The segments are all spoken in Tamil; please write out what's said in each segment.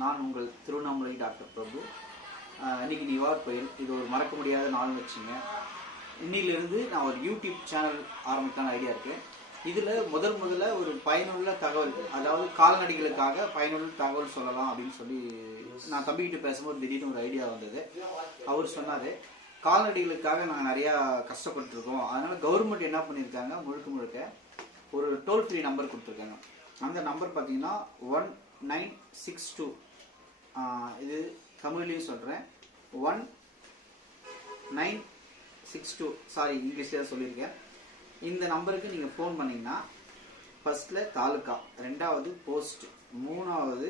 நான் உங்கள் திருவண்ணாமலை டாக்டர் பிரபு. ஆஹ் இன்னைக்கு நிவார் புயல் இது ஒரு மறக்க முடியாத நாள்னு வச்சுங்க. இன்னிலிருந்து நான் ஒரு யூடியூப் சேனல் ஆரம்பிக்கான ஐடியா இருக்குது இதில் முதல் முதல்ல ஒரு பயனுள்ள தகவல் அதாவது கால்நடைகளுக்காக பயனுள்ள தகவல் சொல்லலாம் அப்படின்னு சொல்லி நான் தம்பிக்கிட்ட பேசும்போது திடீர்னு ஒரு ஐடியா வந்தது. அவர் சொன்னார் கால்நடைகளுக்காக நாங்கள் நிறையா கஷ்டப்பட்டுருக்கோம். அதனால் கவர்மெண்ட் என்ன பண்ணியிருக்காங்க முழுக்க முழுக்க ஒரு டோல் ஃப்ரீ நம்பர் கொடுத்துருக்காங்க. அந்த நம்பர் பார்த்தீங்கன்னா ஒன் நைன் சிக்ஸ் டூ இது தமிழ்லையும் சொல்கிறேன் one nine six two sorry இங்கிலீஷில் சொல்லியிருக்கேன். இந்த நம்பருக்கு நீங்கள் ஃபோன் பண்ணிங்கன்னா ஃபஸ்ட்டில் தாலுக்கா ரெண்டாவது போஸ்ட் மூணாவது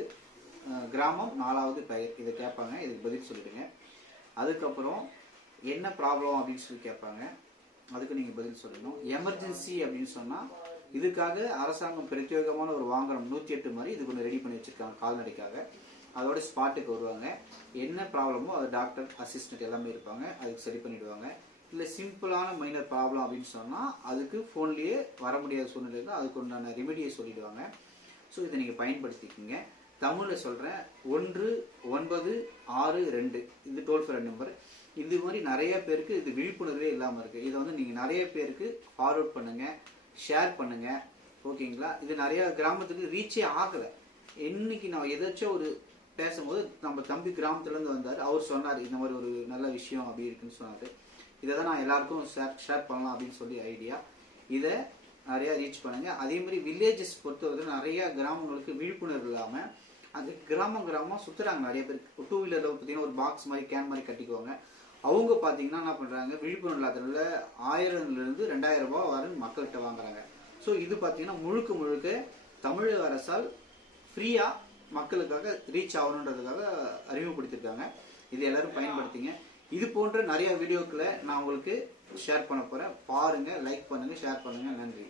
கிராமம் நாலாவது பெயர். இதை கேட்பாங்க இதுக்கு பதில் சொல்லிடுங்க. அதுக்கப்புறம் என்ன ப்ராப்ளம் அப்படின்னு சொல்லி கேட்பாங்க. அதுக்கு நீங்கள் பதில் சொல்லணும். எமர்ஜென்சி அப்படின்னு சொன்னால் இதுக்காக அரசாங்கம் பிரத்யேகமான ஒரு வாகனம் நூற்றி எட்டு மாதிரி இதுக்கு ஒன்று ரெடி பண்ணி வச்சுருக்காங்க கால்நடைக்காக. அதோட ஸ்பாட்டுக்கு வருவாங்க. என்ன ப்ராப்ளமோ அது டாக்டர் அசிஸ்டன்ட் எல்லாமே இருப்பாங்க. அதுக்கு சரி பண்ணிடுவாங்க. இல்லை சிம்பிளான மைனர் ப்ராப்ளம் அப்படின்னு சொன்னால் அதுக்கு ஃபோன்லேயே வர முடியாத சூழ்நிலை அதுக்கு உண்டான ரெமிடியை சொல்லிடுவாங்க. ஸோ இதை நீங்கள் பயன்படுத்திக்கோங்க. தமிழில் சொல்கிறேன் ஒன்று ஒன்பது ஆறு ரெண்டு. இது டோல் ஃப்ரீ நம்பர் இது மாதிரி நிறைய பேருக்கு இது விழிப்புணர்வே இல்லாமல் இருக்குது இதை வந்து நீங்கள் நிறைய பேருக்கு ஃபார்வர்ட் பண்ணுங்கள் ஷேர் பண்ணுங்கள் ஓகேங்களா இது நிறையா கிராமத்துக்கு ரீச்சே ஆகலை. இன்னைக்கு நான் எதாச்சும் ஒரு பேசும்போது நம்ம தம்பி கிராமத்துலேருந்து வந்தார். அவர் சொன்னார் இந்த மாதிரி ஒரு நல்ல விஷயம் அப்படி இருக்குன்னு சொன்னார். இதை தான் நான் எல்லாருக்கும் ஷேர் ஷேர் பண்ணலாம் அப்படின்னு சொல்லி ஐடியா. இதை நிறையா ரீச் பண்ணுங்க. அதே மாதிரி வில்லேஜஸ் பொறுத்தவரை நிறையா கிராமங்களுக்கு விழிப்புணர்வு இல்லாமல் அது கிராமம் கிராமம் சுற்றுறாங்க நிறைய பேர் டூ வீலரில் பார்த்தீங்கன்னா ஒரு பாக்ஸ் மாதிரி கேன் மாதிரி கட்டிக்குவாங்க. அவங்க பார்த்தீங்கன்னா என்ன பண்ணுறாங்க விழிப்புணர்வு இல்லாததுல ஆயிரம்லேருந்து ரெண்டாயிரம் ரூபா வரை மக்கள்கிட்ட வாங்குறாங்க. ஸோ இது பார்த்தீங்கன்னா முழுக்க முழுக்க தமிழக அரசால் ஃப்ரீயாக மக்களுக்காக ரீச் ஆகணுன்றதுக்காக அறிமுகப்படுத்தியிருக்காங்க. இது எல்லாரும் பயன்படுத்திங்க. இது போன்ற நிறைய வீடியோக்களை நான் உங்களுக்கு ஷேர் பண்ண போகிறேன் பாருங்கள் லைக் பண்ணுங்கள் ஷேர் பண்ணுங்கள் நன்றி.